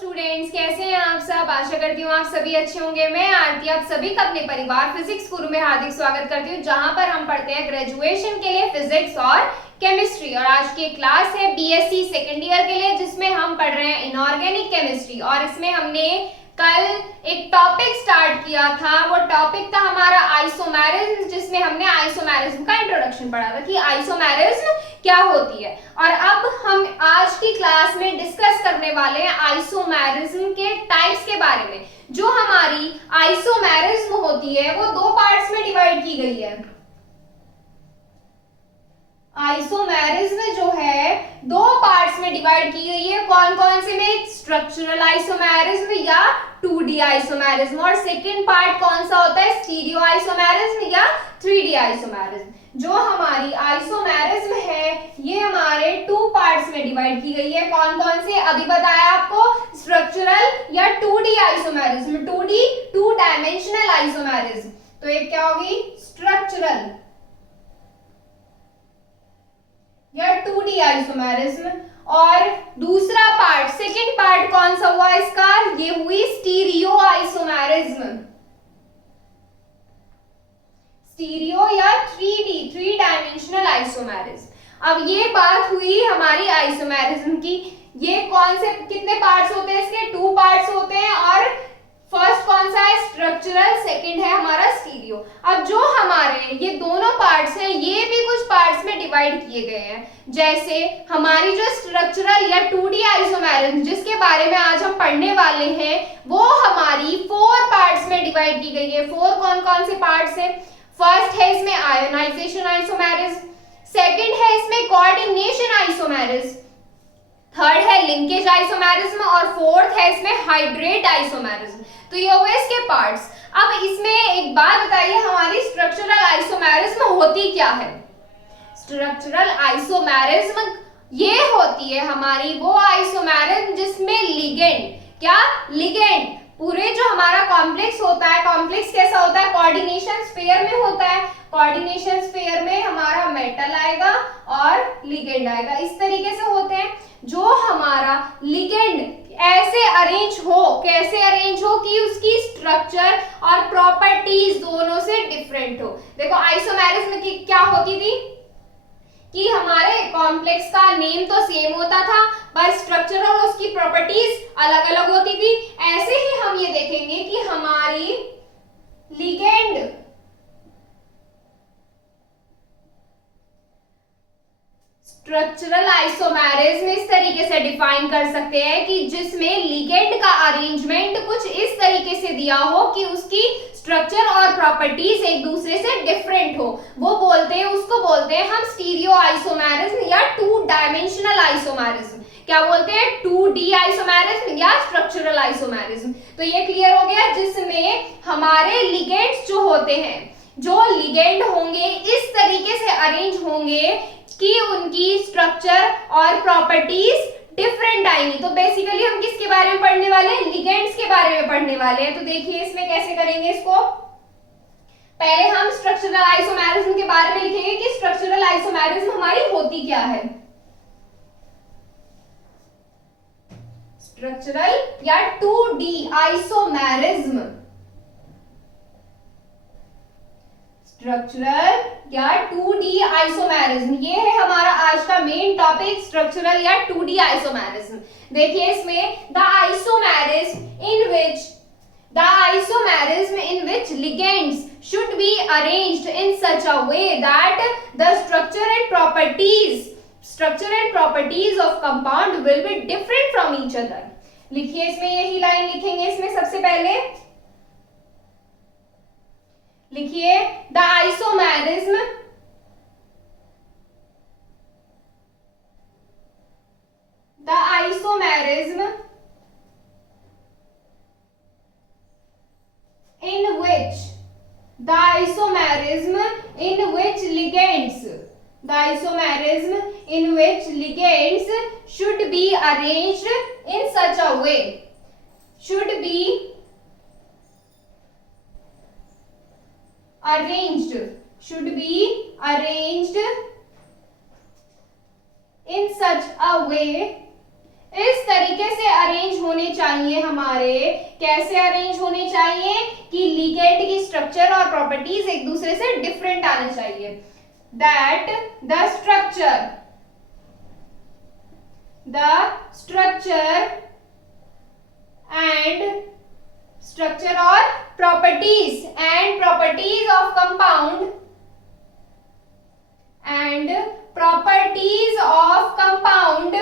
Students, कैसे हैं आप सब। आशा करती हूँ आप सभी अच्छे होंगे। मैं आरती आप सभी का अपने परिवार फिजिक्स गुरु में हार्दिक स्वागत करती हूँ, जहां पर हम पढ़ते हैं ग्रेजुएशन के लिए फिजिक्स और केमिस्ट्री। और आज की क्लास है बीएससी सेकेंड ईयर के लिए, जिसमें हम पढ़ रहे हैं इनऑर्गेनिक केमिस्ट्री। और इसमें हमने कल एक टॉपिक स्टार्ट किया था, वो टॉपिक था हमारा आइसोमेरिज्म, जिसमें हमने आइसोमेरिज्म का इंट्रोडक्शन पढ़ा था कि आइसोमेरिज्म क्या होती है। और अब हम आज की क्लास में डिस्कस करने वाले हैं आइसोमेरिज्म के टाइप्स के बारे में। जो हमारी आइसोमेरिज्म होती है वो दो पार्ट्स में डिवाइड की गई है। आइसोमेरिज्म जो है दो पार्ट्स में डिवाइड की गई है। कौन कौन से में? स्ट्रक्चरल आइसोमेरिज्म या 2D आइसोमेरिज्म। और सेकंड पार्ट कौन सा होता है? स्टीरियो आइसोमेरिज्म या 3D आइसोमेरिज्म। जो हमारी आइसोमेरिज्म है ये हमारे टू पार्ट्स में डिवाइड की गई है। कौन कौन से? अभी बताया आपको, स्ट्रक्चरल या 2D isomerism. 2D, two dimensional isomerism. तो एक क्या होगी? स्ट्रक्चरल या 2D आइसोमेरिज्म। और दूसरा पार्ट, सेकंड पार्ट कौन सा हुआ इसका? ये हुई स्टीरियो आइसोमेरिज्म। स्टीरियो या 3D, थ्री डायमेंशनल आइसोमेरिज्म। अब ये बात हुई हमारी आइसोमेरिज्म की। ये कौन से कितने पार्ट्स होते हैं इसके? टू पार्ट्स होते हैं। और फर्स्ट कौन सा है? स्ट्रक्चरल, सेकंड है हमारा स्टीरियो। अब जो हमारे ये दोनों पार्ट्स हैं ये भी कुछ पार्ट्स में डिवाइड किए गए हैं। जैसे हमारी जो स्ट्रक्चरल या 2D आइसोमेरिज्म जिसके बारे में आज हम पढ़ने वाले हैं, वो हमारी 4 पार्ट्स में डिवाइड की गई है। 4 कौन कौन से पार्ट्स हैं? फर्स्ट है इसमें आयोनाइजेशन आइसोमेरिज्म, सेकंड है इसमें कोऑर्डिनेशन आइसोमेरिज्म, थर्ड है लिंकेज आइसोमेरिज्म और फोर्थ है इसमें हाइड्रेट आइसोमेरिज्म। तो ये हो गए इसके पार्ट्स। अब इसमें एक बात बताइए, हमारी स्ट्रक्चरल आइसोमेरिज्म होती क्या है? स्ट्रक्चरल आइसोमेरिज्म ये होती है हमारी वो आइसोमेरिज्म जिसमें लिगेंड, क्या? लिगेंड पूरे जो हमारा कॉम्प्लेक्स होता है, कॉम्प्लेक्स कैसा होता है? कोऑर्डिनेशन स्फीयर में होता है। कोऑर्डिनेशन स्फीयर में हमारा मेटल आएगा और लिगेंड आएगा, इस तरीके से होते हैं। जो हमारा लिगेंड ऐसे अरेंज हो, कैसे अरेंज हो कि उसकी स्ट्रक्चर और प्रॉपर्टीज दोनों से डिफरेंट हो। देखो आइसोमेरिज्म की क्या होती थी कि हमारे कॉम्प्लेक्स का नेम तो सेम होता था पर स्ट्रक्चर और उसकी प्रॉपर्टीज अलग अलग होती थी। ऐसे ही हम ये देखेंगे कि हमारी लिगेंड स्ट्रक्चरल आइसोमेरिज्म इस तरीके से डिफाइन कर सकते हैं कि जिसमें लिगेंड का अरेंजमेंट कुछ इस तरीके से दिया हो कि उसकी स्ट्रक्चर और प्रॉपर्टीज एक दूसरे से डिफरेंट हो। वो बोलते हैं, उसको बोलते हैं हम स्टीरियो आइसोमेरिज्म या 2 डायमेंशनल आइसोमेरिज्म। क्या बोलते हैं? 2D आइसोमेरिज्म या स्ट्रक्चरल आइसोमेरिज्म। तो ये क्लियर हो गया, जिसमें हमारे लिगेंड्स जो होते हैं, जो लिगेंड होंगे इस तरीके से अरेंज होंगे कि उनकी स्ट्रक्चर और प्रॉपर्टीज डिफरेंट आएंगी। तो बेसिकली हम किसके बारे में पढ़ने वाले हैं? लिगेंड्स के बारे में पढ़ने वाले हैं। तो देखिए इसमें कैसे करेंगे इसको। पहले हम स्ट्रक्चरल आइसोमेरिज्म के बारे में लिखेंगे कि स्ट्रक्चरल आइसोमेरिज्म हमारी होती क्या है। स्ट्रक्चरल या 2D आइसोमेरिज्म, स्ट्रक्चरल या 2D आइसोमेरिज्म, ये है हमारा आज का मेन टॉपिक, स्ट्रक्चरल या 2D आइसोमेरिज्म। देखिए इसमें the isomerism in which ligands should be arranged in such a way that the structure and properties of compound will be different from each other। लिखिए इसमें, यही लाइन लिखेंगे इसमें सबसे पहले। लिखिए the isomerism in which ligands should be arranged in such a way, should be arranged in such a way, इस तरीके से अरेंज होने चाहिए हमारे, कैसे अरेंज होने चाहिए कि लिगेंड की स्ट्रक्चर और प्रॉपर्टीज एक दूसरे से डिफरेंट आने चाहिए। That the structure and structure or properties of compound and properties of compound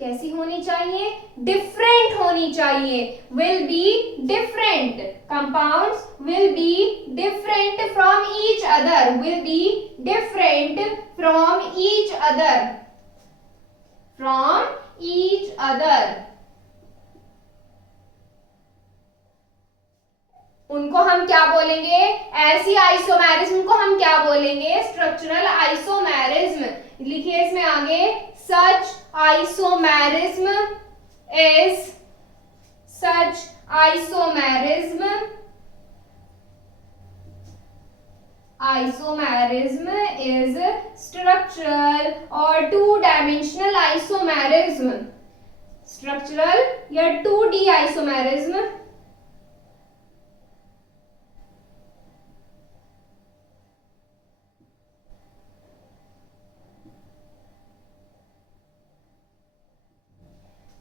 कैसी होनी चाहिए, डिफरेंट होनी चाहिए, will be different, compounds will be different from each other, will be different from each other, उनको हम क्या बोलेंगे, ऐसी आइसोमेरिज्म को हम क्या बोलेंगे, स्ट्रक्चरल आइसोमेरिज्म। लिखिए इसमें आगे, such isomerism is structural or two-dimensional isomerism, structural या 2D isomerism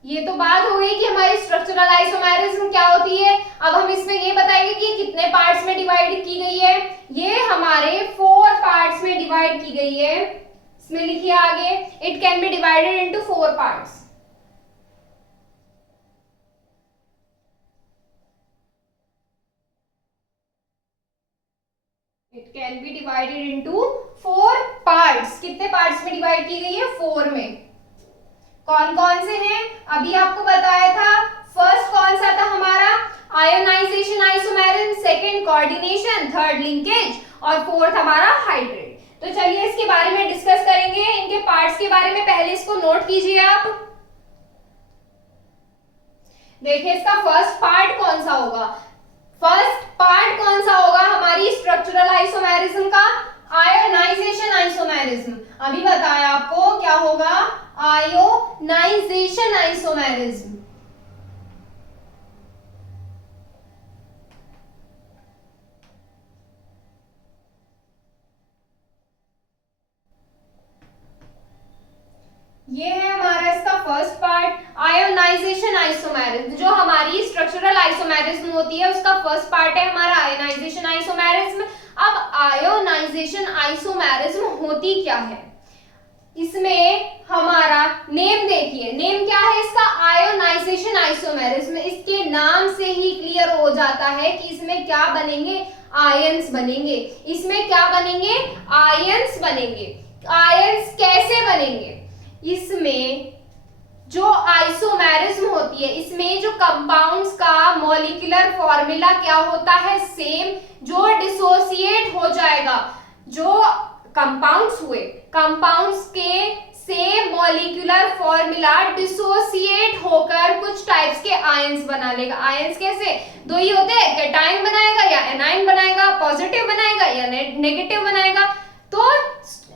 ये तो बात हो गई कि हमारी स्ट्रक्चरल आइसोमेरिज्म क्या होती है। अब हम इसमें ये बताएंगे कि कितने पार्ट्स में डिवाइड की गई है। ये हमारे 4 पार्ट्स में डिवाइड की गई है। इसमें लिखिए आगे, it can B divided into 4 parts. It can B divided into 4 parts. कितने पार्ट्स में डिवाइड की गई है, 4 में। कौन कौन से हैं, अभी आपको बताया था। फर्स्ट कौन सा था हमारा, ionization isomerism, second coordination, third linkage और फोर्थ हमारा हाइड्रेट। तो चलिए इसके बारे में डिस्कस करेंगे, इनके पार्ट्स के बारे में। पहले इसको नोट कीजिए आप। देखिए इसका फर्स्ट पार्ट कौन सा होगा, फर्स्ट पार्ट कौन सा होगा हमारी स्ट्रक्चरल आइसोमेरिज्म का, आयोनाइजेशन आइसोमेरिज्म। अभी बताया आपको क्या होगा, आयोनाइजेशन आइसोमेरिज्म। ये है हमारा इसका फर्स्ट पार्ट, आयोनाइजेशन आइसोमेरिज्म। जो हमारी स्ट्रक्चरल आइसोमेरिज्म होती है उसका फर्स्ट पार्ट है हमारा आयोनाइजेशन आइसोमेरिज्म। अब आयोनाइजेशन आइसोमेरिज्म होती क्या है, इसमें हमारा नेम देखिए, नेम क्या है इसका, आयोनाइजेशन आइसोमेरिज्म। इसके नाम से ही क्लियर हो जाता है कि इसमें क्या बनेंगे, आयंस बनेंगे। इसमें क्या बनेंगे, आयंस बनेंगे। आयंस कैसे बनेंगे, इसमें जो आइसोमेरिज्म होती है इसमें जो कंपाउंड्स का मॉलिक्यूलर फॉर्मूला क्या होता है, सेम। जो डिसोसिएट हो जाएगा, जो कंपाउंड्स हुए, कंपाउंड्स के सेम मॉलिक्यूलर फॉर्मूला डिसोसिएट होकर कुछ टाइप्स के आयंस बना लेगा। आयंस कैसे, दो ही होते हैं, कैटायन बनाएगा या एनायन बनाएगा, पॉजिटिव बनाएगा या नेगेटिव बनाएगा। तो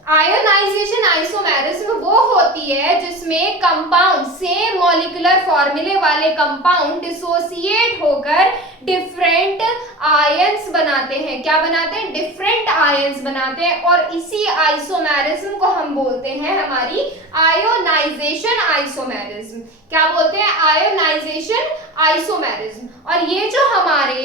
आयोनाइजेशन आइसोमेरिज्म वो होती है जिसमें कंपाउंड, सेम मॉलिक्यूलर फॉर्मूले वाले कंपाउंड डिसोसिएट होकर डिफरेंट आयंस बनाते हैं। क्या बनाते हैं, डिफरेंट आयंस बनाते हैं। और इसी आइसोमेरिज्म को हम बोलते हैं हमारी आयोनाइजेशन आइसोमेरिज्म। क्या बोलते हैं, आयोनाइजेशन आइसोमेरिज्म। और ये जो हमारे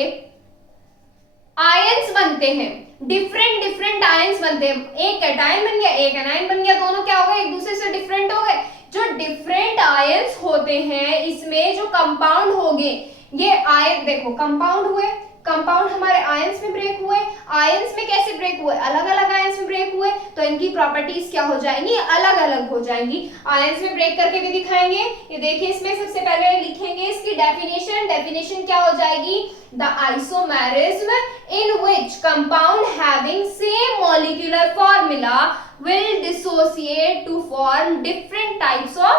आयंस बनते हैं, डिफरेंट डिफरेंट आयंस बनते हैं, एक कैटायन बन गया, एक एनायन बन गया, दोनों क्या हो गए, एक दूसरे से डिफरेंट हो गए। जो डिफरेंट आयंस होते हैं इसमें जो कंपाउंड होंगे, ये आयन देखो कंपाउंड हुए, कंपाउंड हमारे आयंस में ब्रेक हुए। आयंस में कैसे ब्रेक हुए, अलग अलग आयंस में ब्रेक हुए, तो इनकी प्रॉपर्टीज क्या हो जाएंगी, अलग अलग हो जाएंगी। आयंस में ब्रेक करके भी दिखाएंगे। ये देखिए इसमें सबसे पहले लिखेंगे इसकी डेफिनेशन। डेफिनेशन क्या हो जाएगी, the isomerism in which compound having same molecular formula will dissociate to form different types of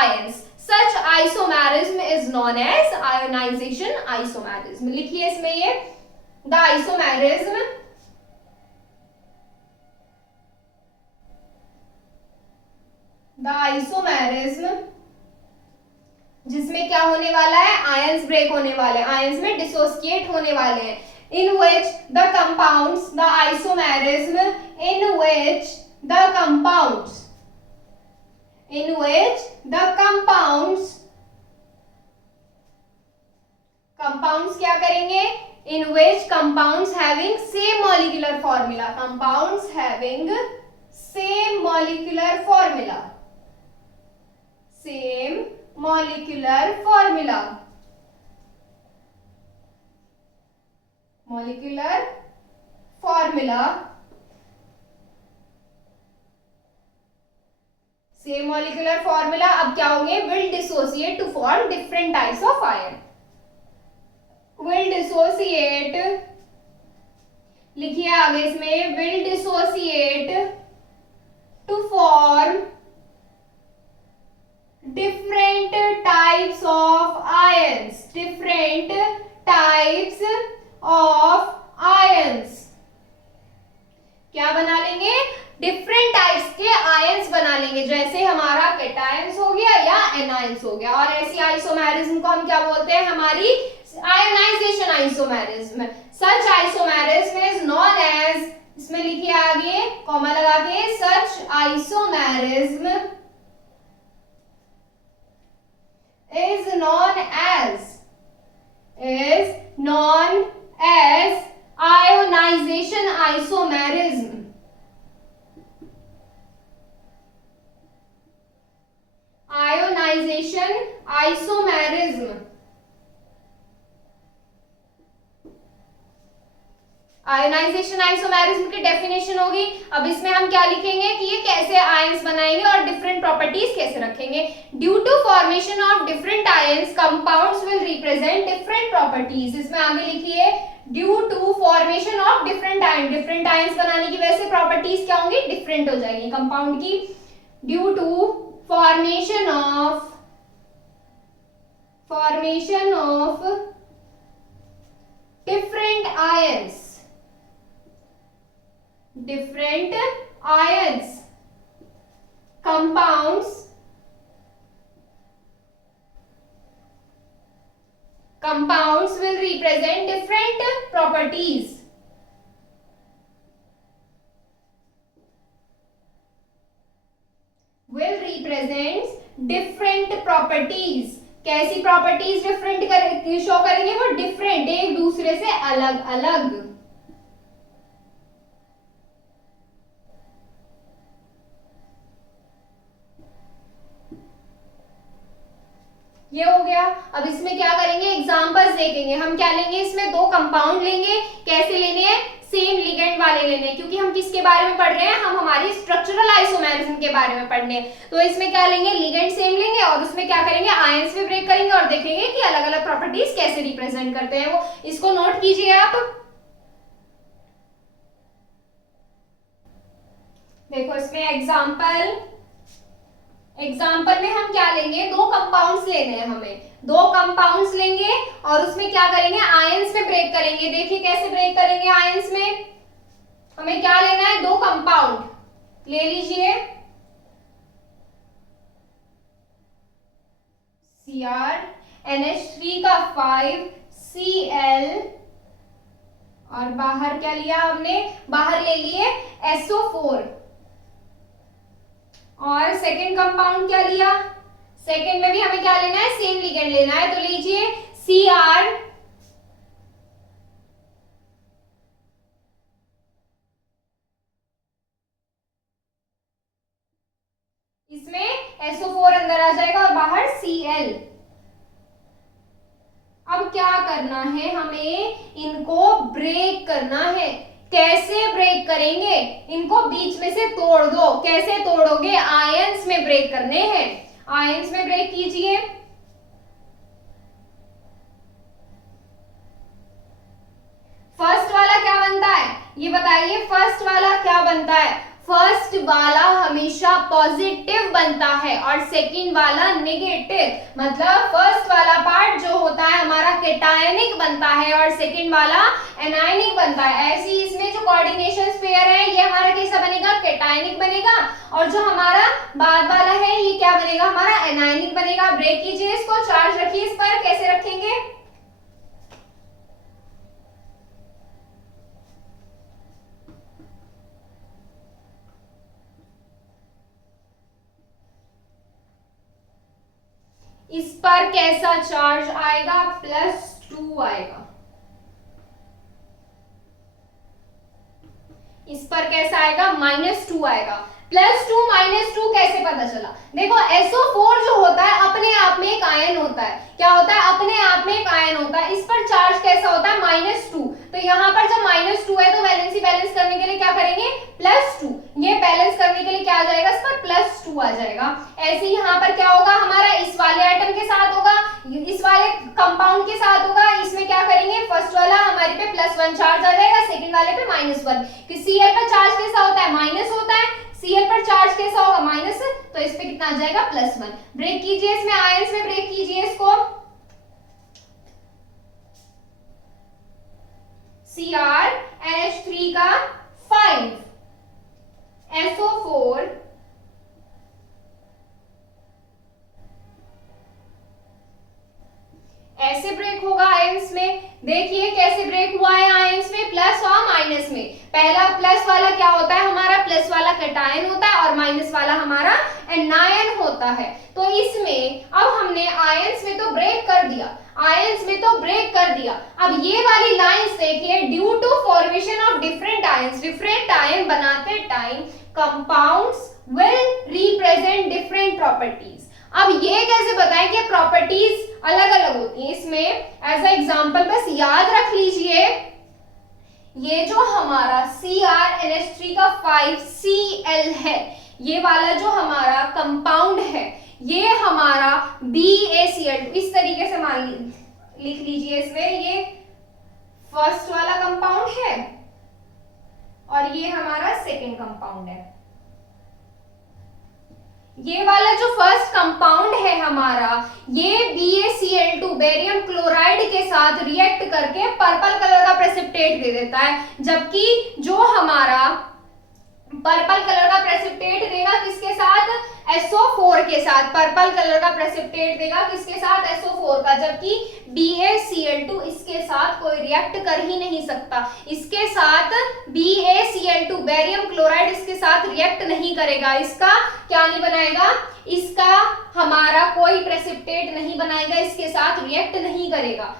ions. Such isomerism is known as ionization isomerism. लिखिए इसमें ये the isomerism द आइसोमेरिज्म जिसमें क्या होने वाला है, आयंस ब्रेक होने वाले हैं, आयंस में डिसोसिएट होने वाले हैं, in which the compounds, the isomerism in which the compounds, in which the compounds, compounds क्या करेंगे, in which compounds having same molecular formula, compounds having same molecular formula, same molecular formula, molecular formula, same molecular formula अब क्या होंगे, will dissociate to form different types of ion, will dissociate, लिखिए आगे इसमें, will dissociate to form different types of ions, different types of ions, क्या बना लेंगे, different types के आयंस बना लेंगे, जैसे हमारा कैटायंस हो गया या एनायंस हो गया, और ऐसी आइसोमेरिज्म को हम क्या बोलते हैं, हमारी ionization isomerism, such isomerism is known as, इसमें लिखिए आगे कॉमा लगा के, such isomerism is known as ionization isomerism, ionization isomerism, ionization isomerism की डेफिनेशन होगी। अब इसमें हम क्या लिखेंगे कि ये कैसे आयंस बनाएंगे और डिफरेंट प्रॉपर्टीज कैसे रखेंगे। Due to formation of different ions compounds will represent different properties. इसमें आगे लिखिए due to formation of different ion, different ions बनाने की वजह से प्रॉपर्टीज क्या होंगी, डिफरेंट हो जाएंगी कंपाउंड की। Due to formation of different ions compounds will represent different properties, will represent different properties। कैसी प्रॉपर्टीज डिफरेंट शो करेंगे, वो डिफरेंट, एक दूसरे से अलग अलग। ये हो गया। अब इसमें क्या करेंगे, एग्जांपल्स देखेंगे। हम क्या लेंगे, इसमें दो कंपाउंड लेंगे। कैसे लेने हैं, सेम लिगेंड वाले लेने हैं, क्योंकि हम किसके बारे में पढ़ रहे हैं, हम हमारी स्ट्रक्चरल आइसोमेरिज्म के बारे में पढ़ने हैं। तो इसमें क्या लेंगे, लिगेंड सेम लेंगे और उसमें क्या करेंगे, आयंस भी ब्रेक करेंगे और देखेंगे कि अलग अलग प्रॉपर्टीज कैसे रिप्रेजेंट करते हैं वो। इसको नोट कीजिए आप। देखो इसमें एग्जाम्पल में हम क्या लेंगे, दो कंपाउंड्स लेने हैं हमें, दो कंपाउंड्स लेंगे और उसमें क्या करेंगे, आयंस में ब्रेक करेंगे। देखिए कैसे ब्रेक करेंगे आयंस में। हमें क्या लेना है, दो कंपाउंड ले लीजिए, CrNH3 का 5Cl और बाहर क्या लिया हमने, बाहर ले लिए SO4 और सेकेंड कंपाउंड क्या लिया, सेकेंड में भी हमें क्या लेना है, सेम लिगेंड लेना है। तो लीजिए Cr इसमें SO4 अंदर आ जाएगा और बाहर Cl। अब क्या करना है, हमें इनको ब्रेक करना है। कैसे ब्रेक करेंगे, इनको बीच में से तोड़ दो। कैसे तोड़ोगे, आयंस में ब्रेक करने हैं। आयंस में ब्रेक कीजिए। फर्स्ट वाला क्या बनता है, ये बताइए, फर्स्ट वाला क्या बनता है। फर्स्ट वाला हमेशा पॉजिटिव बनता है और सेकंड वाला नेगेटिव। मतलब फर्स्ट वाला पार्ट जो होता है हमारा कैटायनिक बनता है और सेकंड वाला एनायनिक बनता है। ऐसी इसमें जो कोऑर्डिनेशन पेयर है ये हमारा कैसा बनेगा, कैटायनिक बनेगा, और जो हमारा बाद वाला है ये क्या बनेगा, हमारा एनायनिक बनेगा। ब्रेक कीजिए इसको, चार्ज रखिए इस पर। कैसे रखेंगे, इस पर कैसा चार्ज आएगा, +2 आएगा। इस पर कैसा आएगा, -2 आएगा। +2 -2 कैसे पता चला, देखो SO4 जो होता है अपने आप में एक आयन होता है। क्या होता है, अपने आप में एक आयन होता है। इस पर चार्ज कैसा होता है, -2। तो यहाँ पर जब -2 है तो वैलेंसी बैलेंस करने के लिए क्या करेंगे, +2। ये बैलेंस करने के लिए क्या आ जाएगा, इस पर +2 आ जाएगा। ऐसे ही यहाँ पर क्या होगा, हमारा इस वाले आइटम के साथ होगा, इस वाले कंपाउंड के साथ होगा। इसमें क्या करेंगे, फर्स्ट वाला हमारे पे +1 चार्ज आ जाएगा, सेकंड वाले पे -1। कि Cl पर चार्ज कैसा होता है, माइनस होता है। Cl पर चार्ज कैसा होगा, माइनस, तो इस पे कितना आ जाएगा, +1। ब्रेक कीजिए इसमें, आयंस में ब्रेक कीजिए इसको। CrNH3 का 5, SO4 ऐसे ब्रेक होगा आयंस में। देखिए कैसे ब्रेक हुआ है आयंस में, प्लस और माइनस में। पहला प्लस वाला क्या होता है, हमारा प्लस वाला कैटायन होता है और माइनस वाला हमारा एनायन होता है। तो इसमें अब हमने आयंस में तो ब्रेक कर दिया, आयंस में तो ब्रेक कर दिया। अब ये वाली लाइंस देखिए, due to formation of different ions, different ion बनाते time compounds will represent different properties. अब ये कैसे बताएं कि प्रॉपर्टीज अलग अलग होती हैं। इसमें एज अ एग्जांपल बस याद रख लीजिए, ये जो हमारा CrNH3 का 5Cl है, ये वाला जो हमारा कंपाउंड है, ये हमारा BaCl2 इस तरीके से मान लिख लीजिए। इसमें ये फर्स्ट वाला कंपाउंड है और ये हमारा सेकंड कंपाउंड है। ये वाला जो फर्स्ट कंपाउंड है हमारा, ये BaCl2 बेरियम क्लोराइड के साथ रिएक्ट करके पर्पल कलर का प्रेसिपिटेट दे देता है, जबकि जो हमारा पर्पल कलर का प्रेसिपिटेट देगा किसके साथ, SO4 के साथ। पर्पल कलर का प्रेसिपिटेट देगा किसके साथ, SO4 का, जबकि BaCl2 इसके साथ कोई रिएक्ट कर ही नहीं सकता। इसके साथ BaCl2 बेरियम क्लोराइड इसके साथ रिएक्ट नहीं करेगा, इसका क्या नहीं बनाएगा, इसका हमारा कोई प्रेसिपिटेट नहीं बनाएगा, इसके साथ रिएक्ट नहीं करेगा।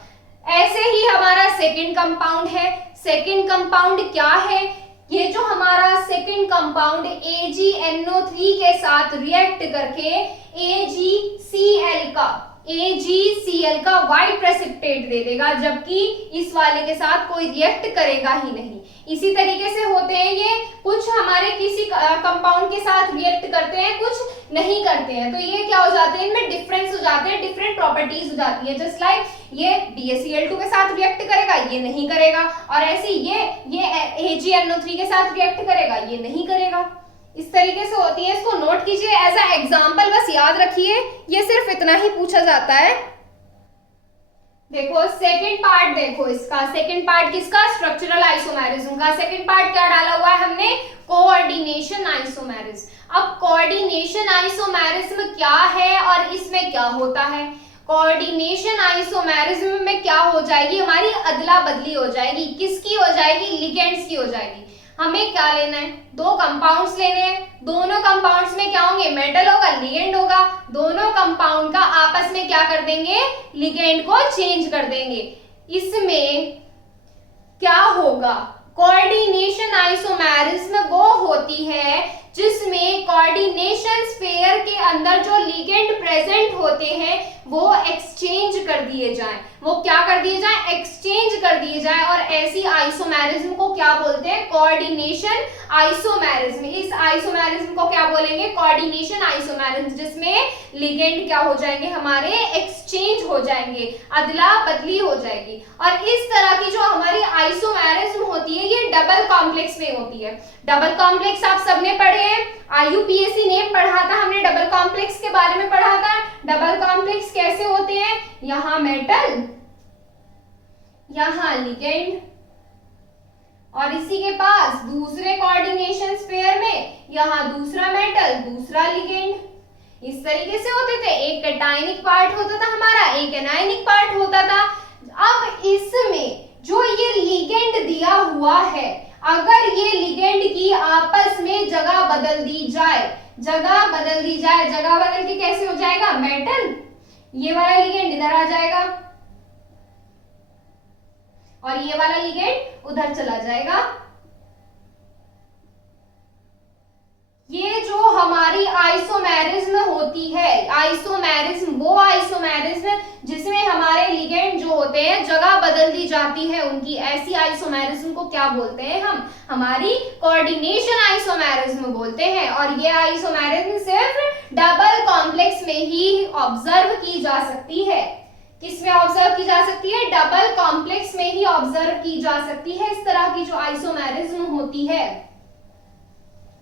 ऐसे ही हमारा सेकंड कंपाउंड है। सेकंड कंपाउंड क्या है, ये जो हमारा सेकंड कंपाउंड AgNO3 के साथ रिएक्ट करके AgCl का व्हाइट प्रेसिपिटेट दे देगा, जबकि इस वाले के साथ कोई रिएक्ट करेगा ही नहीं। इसी तरीके से होते हैं ये, कुछ हमारे किसी कंपाउंड के साथ रिएक्ट करते हैं, कुछ नहीं करते हैं। तो ये क्या हो जाते हैं, इनमें डिफरेंस हो जाते हैं, डिफरेंट प्रॉपर्टीज हो जाती है। जस्ट लाइक ये BaCl2 के साथ रिएक्ट करेगा, ये नहीं करेगा, और ऐसे ये AgNO3 के साथ रिएक्ट करेगा, ये नहीं करेगा। इस तरीके से होती है, इसको नोट कीजिए एज अ एग्जांपल, बस याद रखिए, ये सिर्फ इतना ही पूछा जाता है। देखो सेकंड पार्ट, देखो इसका सेकंड पार्ट किसका, स्ट्रक्चरल आइसोमेरिज्म का। सेकंड पार्ट क्या डाला हुआ है हमने, कोऑर्डिनेशन आइसोमेरिज्म। अब कोऑर्डिनेशन आइसोमेरिज्म क्या है और इसमें क्या होता है। कोऑर्डिनेशन आइसोमेरिज्म में क्या हो जाएगी, हमारी अदला बदली हो जाएगी। किसकी हो जाएगी, लिगेंड्स की हो जाएगी। हमें क्या लेना है, दो कंपाउंड्स लेने हैं, दोनों कंपाउंड्स में क्या होंगे, मेटल होगा, लिगेंड होगा। दोनों कंपाउंड का आपस में क्या कर देंगे, लिगेंड को चेंज कर देंगे। इसमें क्या होगा, कोऑर्डिनेशन आइसोमेरिज्म वो होती है जिसमें कोऑर्डिनेशन स्फीयर के अंदर जो लिगेंड प्रेजेंट होते हैं वो एक्सचेंज कर दिए जाएं। वो क्या कर दिए जाएं, एक्सचेंज कर दिए जाएं। और ऐसी आइसोमेरिज्म को क्या बोलते हैं, कोऑर्डिनेशन आइसोमेरिज्म। इस आइसोमेरिज्म को क्या बोलेंगे, कोऑर्डिनेशन आइसोमेरिज्म, जिसमें लिगेंड क्या हो जाएंगे, हमारे एक्सचेंज हो जाएंगे, अदला बदली हो जाएगी। और इस तरह की जो हमारी आइसोमेरिज्म होती है ये डबल कॉम्प्लेक्स में होती है। डबल कॉम्प्लेक्स आप सबने पढ़े हैं, IUPAC ने पढ़ा था, हमने डबल कॉम्प्लेक्स के बारे में पढ़ा था। डबल कॉम्प्लेक्स कैसे होते हैं, यहां मेटल, यहां लिगेंड, और इसी के पास दूसरे कोऑर्डिनेशन स्फीयर में यहाँ दूसरा मेटल, दूसरा लिगेंड। इस तरीके से होते थे। एक कैटायनिक पार्ट होता था हमारा, एक एनायनिक पार्ट होता था। अब इसमें जो ये लिगेंड दिया हुआ है, अगर ये लिगेंड की आपस में जगह बदल दी जाए, जगह बदल दी जाए, जगह बदल के कैसे हो जाएगा, मेटल, ये वाला लिगेंड इधर आ जाएगा और ये वाला लिगेंड उधर चला जाएगा। ये जो हमारी आइसोमेरिज्म होती है, आइसोमेरिज्म, वो आइसोमेरिज्म जिसमें हमारे लिगेंड जो होते हैं जगह बदल दी जाती है उनकी, ऐसी आइसोमेरिज्म को क्या बोलते हैं हम, हमारी कोऑर्डिनेशन आइसोमेरिज्म बोलते हैं। और ये आइसोमेरिज्म सिर्फ डबल कॉम्प्लेक्स में ही ऑब्जर्व की जा सकती है। किसमें ऑब्जर्व की जा सकती है, डबल कॉम्प्लेक्स में ही ऑब्जर्व की जा सकती है इस तरह की जो आइसोमेरिज्म होती है।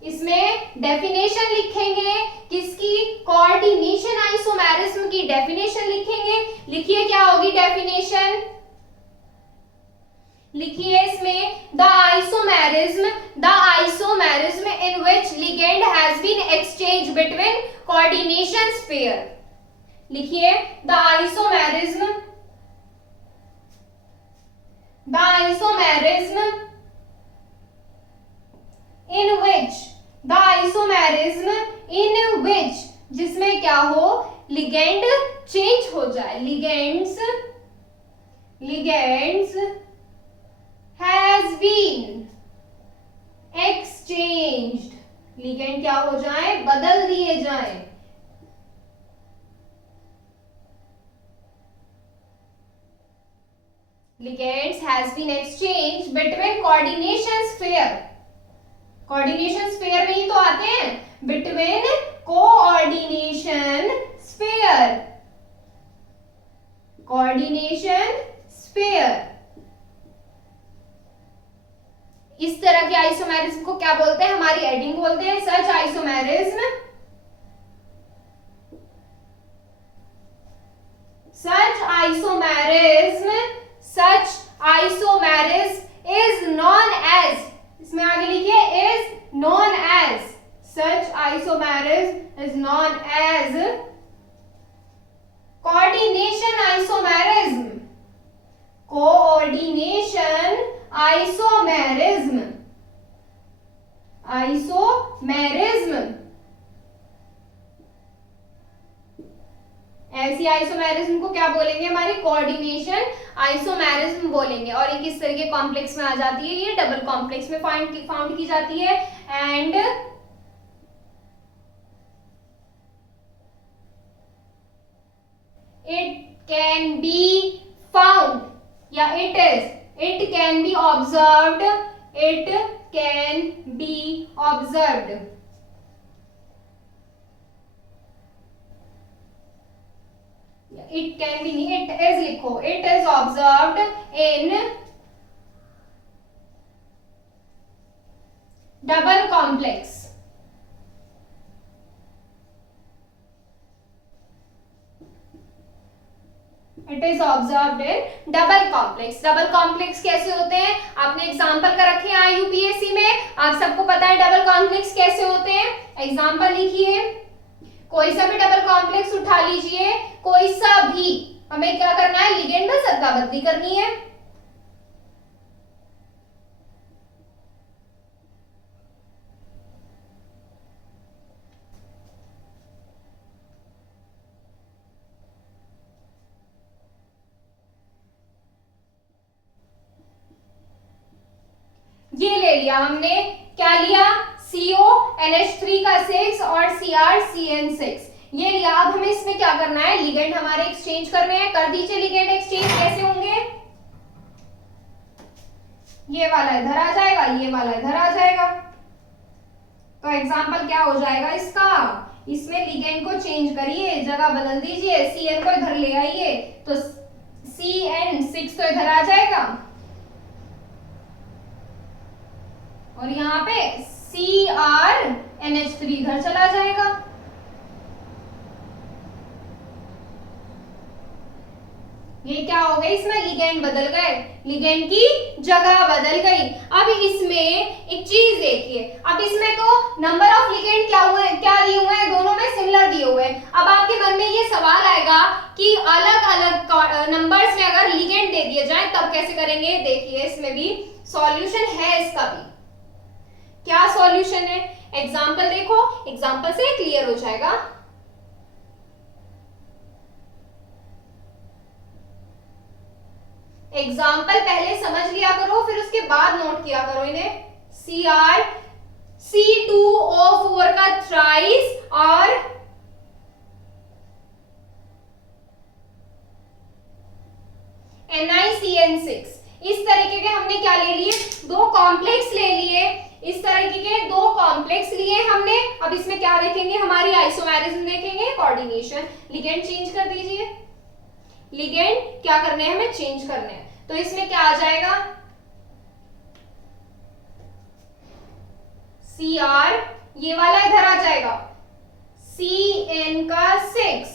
इसमें डेफिनेशन लिखेंगे, किसकी, कोऑर्डिनेशन आइसोमेरिज्म की डेफिनेशन लिखेंगे। लिखिए क्या होगी डेफिनेशन, लिखिए इसमें, the isomerism in which ligand has been exchange between coordination pair. लिखिए द आइसोमेरिज्म in which जिसमें क्या हो, लिगेंड चेंज हो जाए, ligands has been exchanged, ligand क्या हो जाए, बदल दिए जाए। Ligands has been exchanged between coordination sphere. Coordination sphere में ही तो आते हैं, between coordination sphere. Coordination sphere. इस तरह के आइसोमेरिज्म को क्या बोलते हैं, हमारी एडिंग बोलते हैं। सच आइसोमेरिज्म is known as, इसमें आगे लिखिए, is known as, such isomerism is known as coordination isomerism. Coordination isomerism. ऐसी आइसोमेरिज्म को क्या बोलेंगे, हमारी कोऑर्डिनेशन आइसोमेरिज्म बोलेंगे। और ये किस तरह के कॉम्प्लेक्स में आ जाती है, ये डबल कॉम्प्लेक्स में फाउंड की जाती है। And it can be found, या it can be observed, it can be observed. It can be, it is लिखो, it is observed in double complex. It is observed in double complex. Double complex कैसे होते हैं, आपने example का रखे हैं UPSC में, आप सबको पता है डबल कॉम्प्लेक्स कैसे होते हैं। एग्जाम्पल लिखिए, कोई सा भी डबल कॉम्प्लेक्स उठा लीजिए, कोई सा भी, हमें क्या करना है, लिगेंड में अदला बदली करनी है। ये ले लिया हमने, क्या लिया, CONH3 का 6 और CrCN6 ये लिया। अब हमें इसमें क्या करना है, लिगेंड हमारे एक्सचेंज करने हैं। कर दीजिए लिगेंड एक्सचेंज, कैसे होंगे, ये वाला इधर आ जाएगा, ये वाला इधर आ जाएगा। तो एग्जांपल क्या हो जाएगा इसका, इसमें लिगेंड को चेंज करिए, जगह बदल दीजिए, CN को इधर ले आइए, तो CN6 तो इधर आ जाएगा और यहाँ पे CrNH3 इधर चला जाएगा। ये क्या हो गई, इसमें लिगेंड बदल गए, लिगेंड की जगह बदल गई। अब इसमें एक चीज देखिए, अब इसमें तो नंबर ऑफ सॉल्यूशन है इसका भी। क्या सॉल्यूशन है? एग्जाम्पल देखो, एग्जाम्पल से क्लियर हो जाएगा। एग्जाम्पल पहले समझ लिया करो, फिर उसके बाद नोट किया करो इन्हें। Cr C2O4 का थ्राइस और NiCN6, इस तरीके के हमने क्या ले लिए? दो कॉम्प्लेक्स ले लिए, इस तरीके के दो कॉम्प्लेक्स लिए हमने। अब इसमें क्या देखेंगे? हमारी आइसोमेरिज्म देखेंगे, कोऑर्डिनेशन। लिगेंड चेंज कर दीजिए, लिगेंड क्या करने हैं? हमें चेंज करने हैं। तो इसमें क्या आ जाएगा? Cr, ये वाला इधर आ जाएगा, Cn का 6,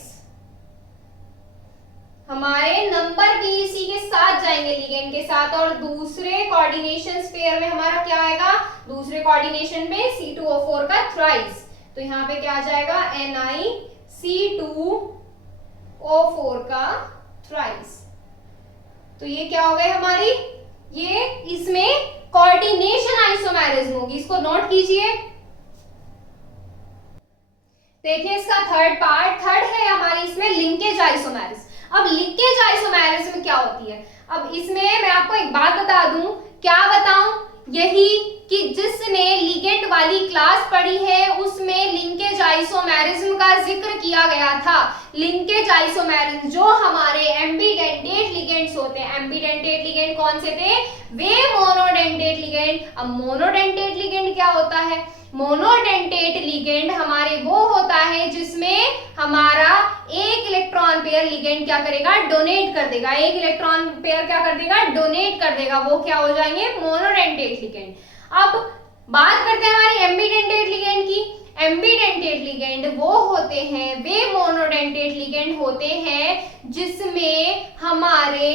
हमारे नंबर भी इसी के साथ जाएंगे, लिगेंड के साथ। और दूसरे कोऑर्डिनेशन पेयर में हमारा क्या आएगा? दूसरे कोऑर्डिनेशन में C2O4 का थ्राइस। तो यहाँ पे क्या आ जाएगा? NiC2O4 का थ्राइस। तो ये क्या हो गए हमारी? ये इसमें कोऑर्डिनेशन आइसोमेरिज्म होगी, इसको नोट कीजिए। देखिए इसका थर्ड पार्ट, थर्ड है हमारी इसमें लिंकेज आइसोमेरिज्म। अब लिंकेज आइसोमेरिज्म क्या होती है? अब इसमें मैं आपको एक बात बता दूं। क्या बताऊं? यही कि जिसने लिगेंड वाली क्लास पढ़ी है उसमें लिंकेज आइसोमेरिज्म का जिक्र किया गया था। लिंकेज आइसोमेरिज्म जो हमारे एम्बीडेंटेट लिगेंड्स होते हैं, एम्बीडेंटेट लिगेंड कौन से थे? वे मोनोडेंटेट लिगेंड। अब मोनोडेंटेट लिगेंड क्या होता है? मोनोडेंटेट लिगेंड हमारे वो होता है जिसमें हमारा एक इलेक्ट्रॉन पेयर लिगेंड क्या करेगा? डोनेट कर देगा। एक इलेक्ट्रॉन पेयर क्या कर देगा? डोनेट कर देगा। वो क्या हो जाएंगे? Monodentate ligand. अब बात करते हैं हमारी एम्बीडेंटेट लिगेंड की। एम्बीडेंटेट लिगेंड वो होते हैं, वे मोनोडेंटेट लिगेंड होते हैं जिसमें हमारे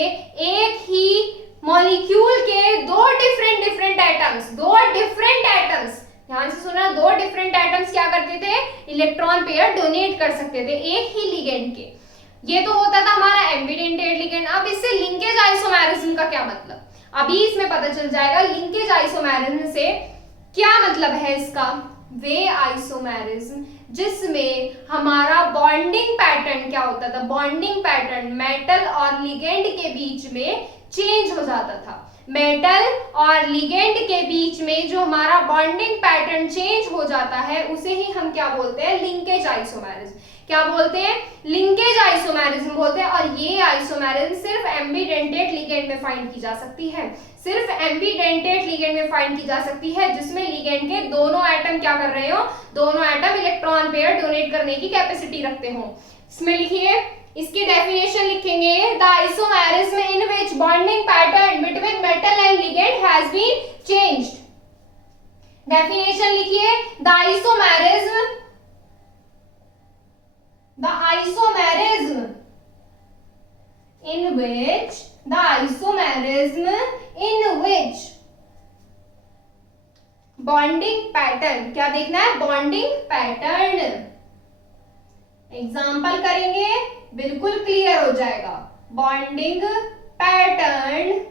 एक ही मॉलिक्यूल के दो डिफरेंट एटम्स, ध्यान से सुना, दो डिफरेंट एटम्स क्या करते थे? इलेक्ट्रॉन पेयर डोनेट कर सकते थे एक ही लिगेंड के। ये तो होता था हमारा एम्बीडेंटेट लिगेंड। अब इससे लिंकेज आइसोमेरिज्म का क्या मतलब? अभी इसमें पता चल जाएगा लिंकेज आइसोमेरिज्म से क्या मतलब है इसका। वे आइसोमेरिज्म जिसमें हमारा बॉन्डिंग पैटर्न क्या होता था? बॉन्डिंग पैटर्न मेटल और लिगेंड के बीच में चेंज हो जाता था। मेटल और लिगेंड के बीच में जो हमारा बॉन्डिंग पैटर्न चेंज हो जाता है उसे ही हम क्या बोलते हैं? Linkage isomerism. क्या बोलते हैं? लिंकेज आइसोमेरिज्म बोलते हैं। और ये आइसोमेरिज्म सिर्फ एम्बीडेंटेट लिगेंड में फाइंड की जा सकती है, सिर्फ एम्बीडेंटेट लिगेंड में फाइंड की जा सकती है जिसमें लिगेंड के दोनों एटम क्या कर रहे हो? दोनों एटम इलेक्ट्रॉन पेयर डोनेट करने की कैपेसिटी रखते हो। इसमें लिखिए, इसकी डेफिनेशन लिखेंगे, the isomerism in which bonding pattern between metal and ligand has been changed. Definition लिखिए, the isomerism in which bonding pattern, क्या देखना है? Bonding pattern. एग्जाम्पल करेंगे, बिल्कुल क्लियर हो जाएगा। Bonding pattern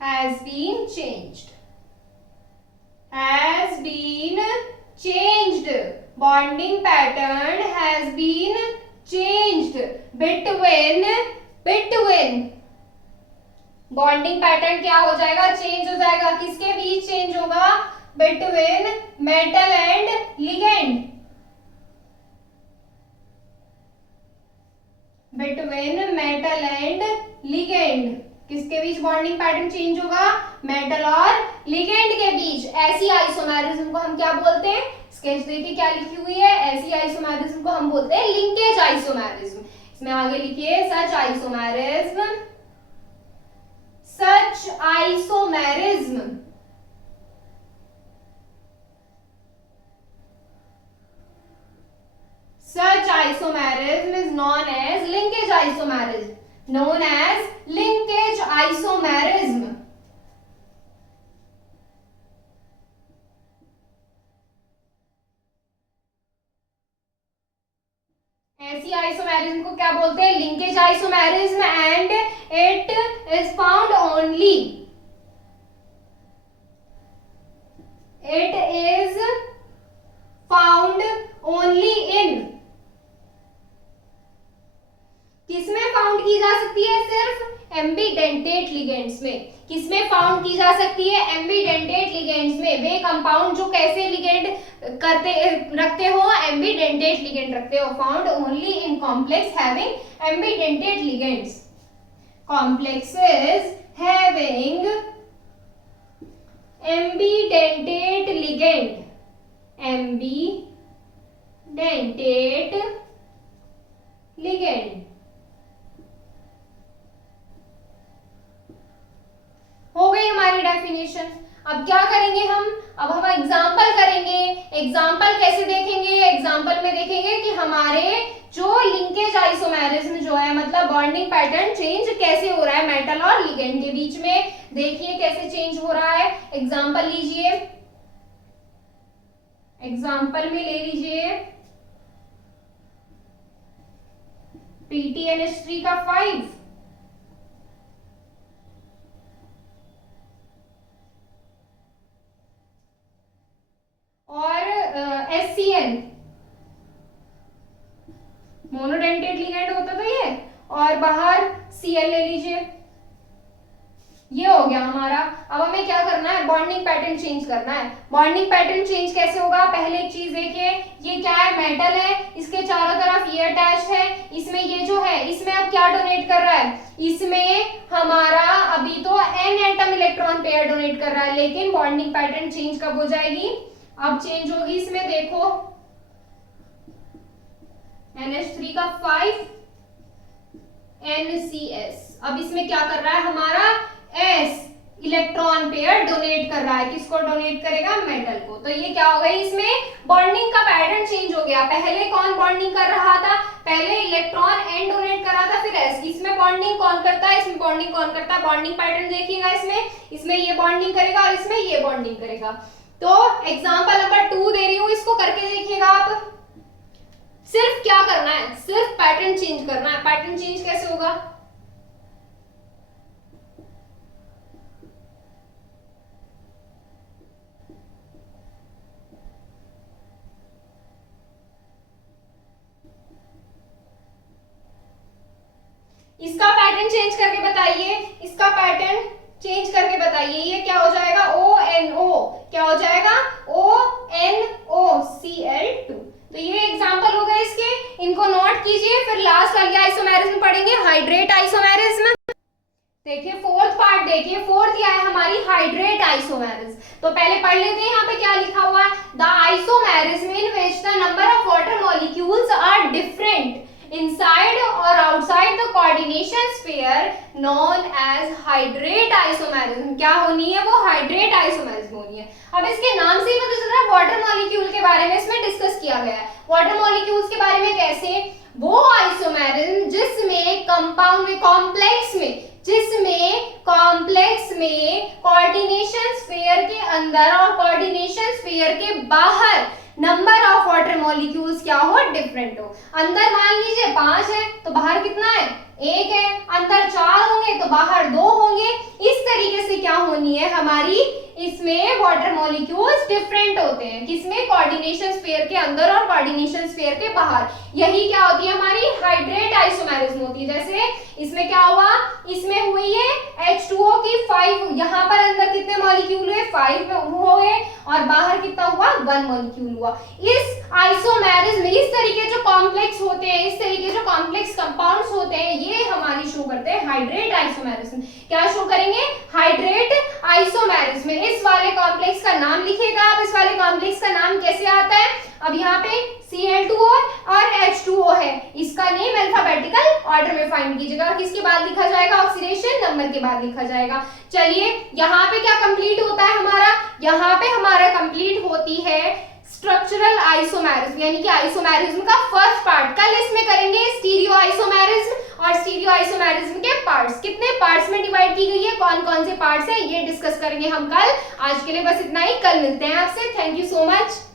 has been changed, bonding pattern has been changed between bonding pattern क्या हो जाएगा? चेंज हो जाएगा। किसके बीच चेंज होगा? Between metal and ligand, between metal and ligand. किसके बीच बॉन्डिंग पैटर्न चेंज होगा? मेटल और लिगेंड के बीच। ऐसी आइसोमेरिज्म को हम क्या बोलते हैं? स्केच देखिए क्या लिखी हुई है। ऐसी आइसोमेरिज्म को हम बोलते हैं लिंकेज आइसोमेरिज्म। इसमें आगे लिखिए, सच isomerism is known as linkage isomerism, known as linkage isomerism। ऐसी आइसोमेरिज्म को क्या बोलते हैं? Linkage isomerism. And it is found only, it is found only in, किसमें फाउंड की जा सकती है? सिर्फ एम्बीडेंटेट लिगेंड्स में। किसमें फाउंड की जा सकती है? एम्बीडेंटेट लिगेंड्स में। वे कंपाउंड जो कैसे लिगेंड करते रखते हो? एम्बीडेंटेट लिगेंड रखते हो। Found only in complex having ambidentate ligands, complexes having ambidentate ligand, ambidentate ligand. हो गई हमारी डेफिनेशन। अब क्या करेंगे हम? अब हम एग्जाम्पल करेंगे। एग्जाम्पल कैसे देखेंगे? एग्जाम्पल में देखेंगे कि हमारे जो लिंकेज आइसोमेरिज्म जो है, मतलब बॉन्डिंग पैटर्न चेंज कैसे हो रहा है मेटल और लिगेंड के बीच में। देखिए कैसे चेंज हो रहा है। एग्जाम्पल लीजिए, एग्जाम्पल में ले लीजिए PTNH3 का 5 और HCl, मोनोडेंटेट लिगेंड होता था ये, और बाहर Cl ले लीजिए। ये हो गया हमारा। अब हमें क्या करना है? बॉन्डिंग पैटर्न चेंज करना है। बॉन्डिंग पैटर्न चेंज कैसे होगा? पहले एक चीज देखिए, ये क्या है? मेटल है, इसके चारों तरफ ये अटैच है, इसमें ये जो है, इसमें अब क्या डोनेट कर रहा है? इसमें हमारा अभी तो n atom electron pair donate कर रहा है, लेकिन बॉन्डिंग पैटर्न चेंज कब हो जाएगी? अब चेंज होगी। इसमें देखो NH3 का 5 NCS, अब इसमें क्या कर रहा है? हमारा S इलेक्ट्रॉन पेयर डोनेट कर रहा है। किसको डोनेट करेगा? मेटल को। तो ये क्या हो गई? इसमें बॉन्डिंग का पैटर्न चेंज हो गया। पहले कौन बॉन्डिंग कर रहा था? पहले इलेक्ट्रॉन N डोनेट कर रहा था, फिर S। इसमें बॉन्डिंग कौन करता है? इसमें बॉन्डिंग कौन करता है? बॉन्डिंग पैटर्न देखिएगा, इसमें ये बॉन्डिंग करेगा और इसमें ये बॉन्डिंग करेगा। तो एग्जांपल नंबर 2 दे रही हूं, इसको करके देखिएगा आप। सिर्फ क्या करना है? सिर्फ पैटर्न चेंज करना है। पैटर्न चेंज कैसे होगा? इसका पैटर्न चेंज करके बताइए, इसका पैटर्न चेंज करके बताइए। ये क्या हो जाएगा? ONO, क्या हो जाएगा? ONOCl2। तो ये एग्जांपल हो गए इसके, इनको नोट कीजिए। फिर लास्ट वाली आइसोमेरिज्म पढ़ेंगे, हाइड्रेट आइसोमेरिज्म। देखिए फोर्थ पार्ट, देखिए फोर्थ क्या है हमारी? Hydrate isomerism. तो पहले पढ़ लेते हैं, यहाँ पे क्या लिखा हुआ है? The isomerism in which the number of water molecules are different inside or outside the coordination sphere known as hydrate isomerism। क्या होनी है? वो हाइड्रेट आइसोमेरिज्म होनी है। अब इसके नाम से ही पता चल रहा है वाटर मॉलिक्यूल के बारे में इसमें डिस्कस किया गया है। वाटर मॉलिक्यूल्स के बारे में कैसे? वो आइसोमेरिज्म जिसमें कंपाउंड में, कॉम्प्लेक्स में, जिसमें कॉम्प्लेक्स में कोऑर्डिनेशन स्फीयर के अंदर और कोऑर्डिनेशन स्फीयर के बाहर नंबर ऑफ वाटर मॉलिक्यूल्स क्या हो? डिफरेंट हो। अंदर मान लीजिए 5 है तो बाहर कितना है? 1 है। अंदर 4 होंगे तो बाहर 2 होंगे। इस तरीके से क्या होनी है हमारी? इसमें वाटर मॉलिक्यूल्स डिफरेंट होते हैं। किसमें? कोऑर्डिनेशन स्फीयर के अंदर और कोऑर्डिनेशन स्फीयर के बाहर। यही क्या होती है हमारी? हाइड्रेट आइसोमेरिज्म होती है। जैसे इसमें क्या हुआ? इसमें हुई है H2O की 5, यहाँ पर अंदर कितने मॉलिक्यूल हुए? 5 हो गए, और बाहर कितना हुआ? 1 मॉलिक्यूल हुआ। इस आइसोमेरिज्म में इस तरीके जो कॉम्प्लेक्स होते हैं, इस तरीके जो कॉम्प्लेक्स कंपाउंड्स होते हैं, ये हमारी शो करते हैं हाइड्रेट आइसोमेरिज्म। क्या शो करेंगे? Hydrate isomerism. इस वाले कॉम्प्लेक्स का नाम लिखिएगा आप। इस वाले कॉम्प्लेक्स का नाम कैसे आता है? अब यहाँ पे Cl2O और H2O है, इसका नेम अल्फाबेटिकल ऑर्डर में फाइंड कीजिएगा। और किसके बाद लिखा जाएगा? ऑक्सीडेशन नंबर के बाद लिखा जाएगा। चलिए यहाँ पे क्या कंप्लीट होता है हमारा? यहाँ पे हमारा कंप्लीट होती है स्ट्रक्चरल आइसोमेरिज्म, यानी कि आइसोमेरिज्म का फर्स्ट पार्ट। कल इसमें करेंगे स्टीरियो आइसोमेरिज्म और स्टीरियो आइसोमेरिज्म के पार्ट्स। कितने पार्ट्स में डिवाइड की गई है, कौन कौन से पार्ट्स हैं, ये डिस्कस करेंगे हम कल। आज के लिए बस इतना ही, कल मिलते हैं आपसे। Thank you so much.